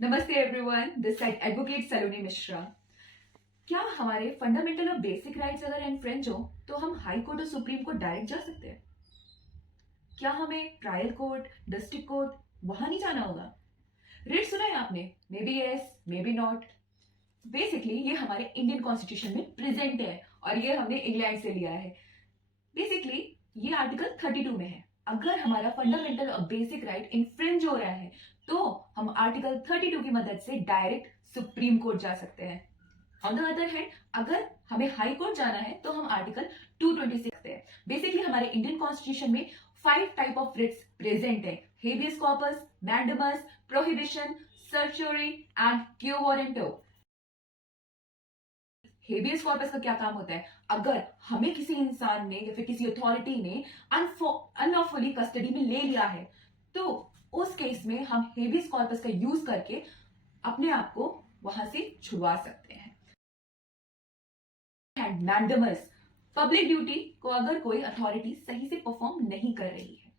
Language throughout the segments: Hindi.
नमस्ते एवरीवन, दिस साइड एडवोकेट सलोनी मिश्रा। क्या हमारे फंडामेंटल और बेसिक राइट्स अगर इन्फ्रिंज हो तो हम हाई कोर्ट और सुप्रीम कोर्ट डायरेक्ट जा सकते हैं? क्या हमें ट्रायल कोर्ट, डिस्ट्रिक्ट कोर्ट वहां नहीं जाना होगा? रिट सुना है आपने? May be yes, may be not. Basically ये हमारे इंडियन कॉन्स्टिट्यूशन में प्रेजेंट है और ये हमने इंग्लैंड से लिया है। बेसिकली ये आर्टिकल 32 में है। अगर हमारा फंडामेंटल और बेसिक राइट इन्फ्रिंज हो रहा है तो हम आर्टिकल 32 की मदद से डायरेक्ट सुप्रीम कोर्ट जा सकते हैं। ऑन द अदर हैंड, अगर हमें हाई कोर्ट जाना है तो हम आर्टिकल 226 है। बेसिकली हमारे इंडियन कॉन्स्टिट्यूशन में 5 टाइप ऑफ रिट्स प्रेजेंट है: habeas corpus, mandamus, prohibition, certiorari and quo warranto. Habeas corpus का क्या काम होता है? अगर हमें किसी इंसान ने या फिर किसी अथॉरिटी ने अनलॉफुली कस्टडी में ले लिया है तो उस केस में हम हेबियस कॉर्पस का यूज करके अपने आप को वहां से छुड़वा सकते हैं। एंड मैंडेमस, पब्लिक ड्यूटी को अगर कोई अथॉरिटी सही से परफॉर्म नहीं कर रही है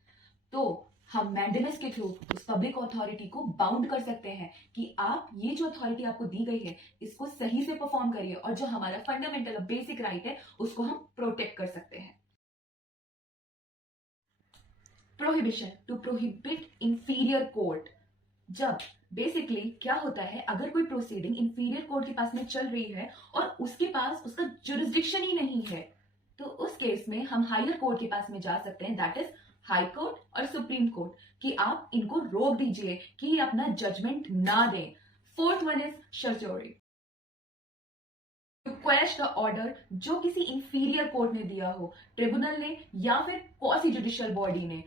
तो हम मैंडेमस के थ्रू उस पब्लिक अथॉरिटी को बाउंड कर सकते हैं कि आप ये जो अथॉरिटी आपको दी गई है इसको सही से परफॉर्म करिए, और जो हमारा फंडामेंटल और बेसिक राइट है उसको हम प्रोटेक्ट कर सकते हैं। Prohibition, to prohibit inferior court. जब बेसिकली क्या होता है, अगर कोई प्रोसीडिंग इंफीरियर कोर्ट के पास में चल रही है और उसके पास उसका जुरिस्डिक्शन ही नहीं है तो उस केस में हम हायर कोर्ट के पास में जा सकते हैं, दैट इज हाई कोर्ट और सुप्रीम कोर्ट, कि आप इनको रोक दीजिए कि ये अपना जजमेंट ना दें। Fourth one is certiorari, to quash the order जो किसी इंफीरियर कोर्ट ने दिया हो, ट्रिब्यूनल ने या फिर क्वासी जुडिशियल बॉडी ने।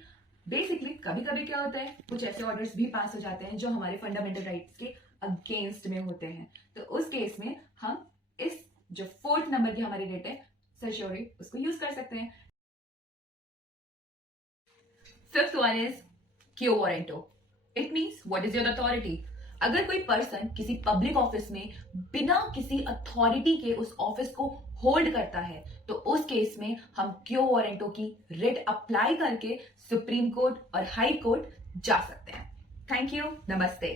बेसिकली कभी कभी क्या होता है, कुछ ऐसे ऑर्डर्स भी पास हो जाते हैं जो हमारे फंडामेंटल राइट्स के अगेंस्ट में होते हैं, तो उस केस में हम इस जो फोर्थ नंबर की हमारी रेट है सर्चरी, उसको यूज कर सकते हैं। फिफ्थ वन इज क्यो warranto. It means what is your authority. अगर कोई पर्सन किसी पब्लिक ऑफिस में बिना किसी अथॉरिटी के उस ऑफिस को होल्ड करता है तो उस केस में हम क्यो वारंटो की रिट अप्लाई करके सुप्रीम कोर्ट और हाई कोर्ट जा सकते हैं। थैंक यू, नमस्ते।